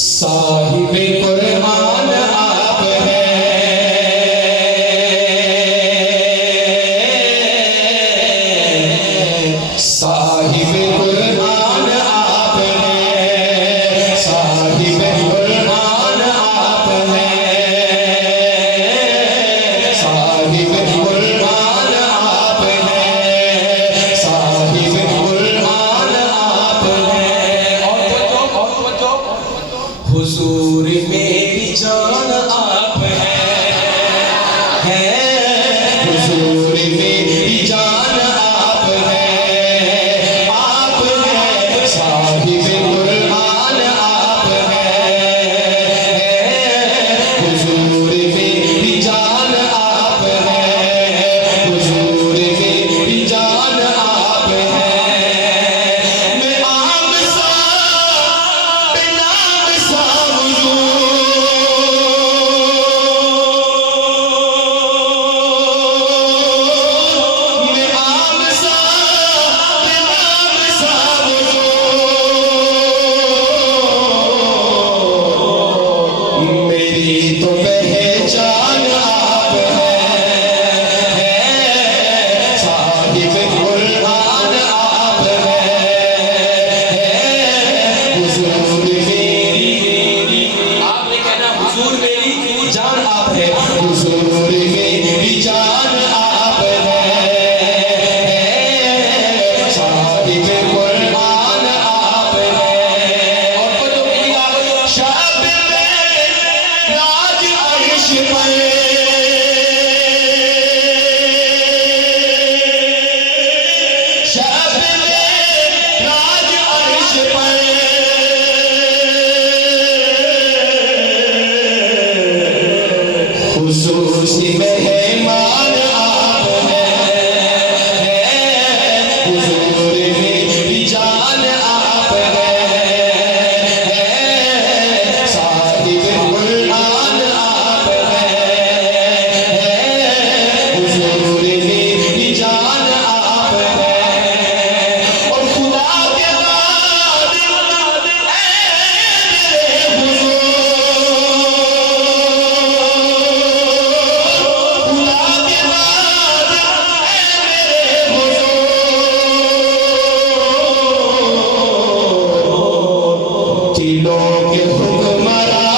صاحب قرآن آپ ہیں، صاحب قرآن آپ ہیں، صاحب قرآن آپ ہیں، صاحب قرآن آپ ہیں، صاحب قرآن آپ ہیں۔ اور توجہ حضور میری جان آپ ہیں، حضور میری جان آپ ہیں، آپ ہیں صاحب قرآن آپ ہیں، حضور میری جان آپ ہیں، حضور میری جان آپ ہیں۔ میں عام سا بنام سا میری تو پہچان آپ ہیں، صاحب قرآن آپ ہیں، حضور میری، آپ نے کہنا حضور میری جان آپ ہے، حضور میری جان آپ ہیں، صاحب قرآن آپ ہیں۔ اور جو میری آپ شب راج عرش پر، شب راج عرش پر خصوصی مہمان آپ ہیں، حضور میری جان آپ ہیں، صاحب قرآن آپ ہیں، حضور میری جان آپ ہیں۔ اور خدا کے بعد اے میرے حضور، خدا کے بعد اے میرے حضور، دلوں کے حکمراں